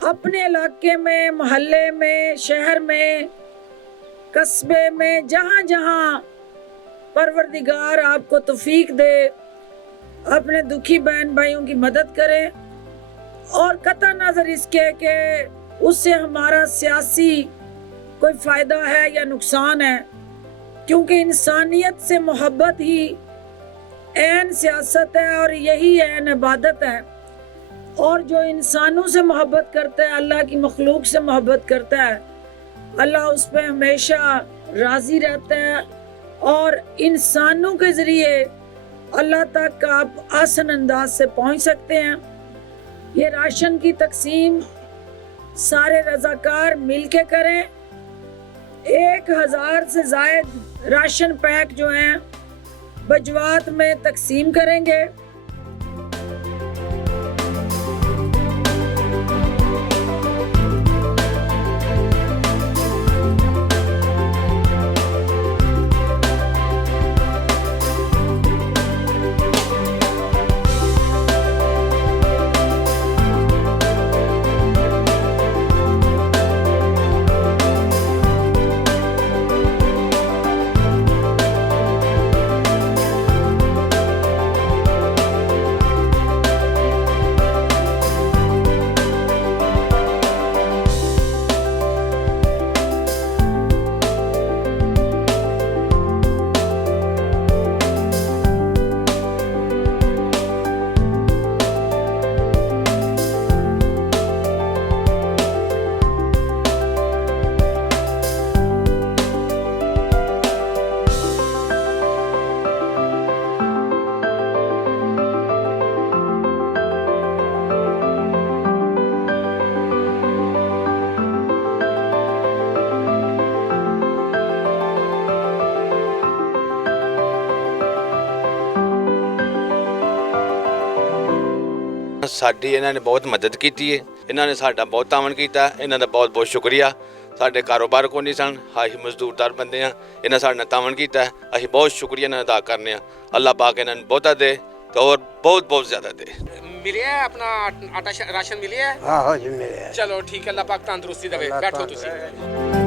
अपने इलाके में, मोहल्ले में, शहर में, कस्बे में, जहाँ जहाँ परवरदिगार आपको तौफीक दे, अपने दुखी बहन भाइयों की मदद करें। और कतई नज़र इसके कि उससे हमारा सियासी कोई फ़ायदा है या नुकसान है, क्योंकि इंसानियत से मोहब्बत ही ऐन सियासत है और यही ऐन इबादत है। और जो इंसानों से मोहब्बत करता है, अल्लाह की मखलूक से मोहब्बत करता है, अल्लाह उस पर हमेशा राज़ी रहता है और इंसानों के ज़रिए अल्लाह तक आप आसान अंदाज से पहुंच सकते हैं। ये राशन की तकसीम सारे रज़ाकार मिल के करें। 1000 से ज़ायद राशन पैक जो हैं बजवात में तकसीम करेंगे। ਸਾਡੀ ਇਹਨਾਂ ਨੇ ਬਹੁਤ ਮਦਦ ਕੀਤੀ ਹੈ। ਇਹਨਾਂ ਨੇ ਸਾਡਾ ਬਹੁਤ ਤਾਮਨ ਕੀਤਾ। ਇਹਨਾਂ ਦਾ ਬਹੁਤ ਬਹੁਤ ਸ਼ੁਕਰੀਆ। ਸਾਡੇ ਕਾਰੋਬਾਰ ਕੋਈ ਨਹੀਂ ਸਨ, ਅਸੀਂ ਮਜ਼ਦੂਰਦਾਰ ਬੰਦੇ ਆ। ਇਹਨਾਂ ਸਾਡੇ ਨਾਲ ਤਾਮਨ ਕੀਤਾ, ਅਸੀਂ ਬਹੁਤ ਸ਼ੁਕਰੀਆ ਇਹਨਾਂ ਦਾ ਅਦਾ ਕਰਨੇ ਆ। ਅੱਲਾਹ ਪਾਕ ਇਹਨਾਂ ਨੂੰ ਬਹੁਤਾ ਦੇ ਤੇ ਹੋਰ बहुत बहुत ज़्यादा दे। मिले है अपना आटा राशन मिले है? हाँ जी मिले। चलो ठीक है, अल्लाह पाक तंदुरुस्ती दे। बैठो तुसी।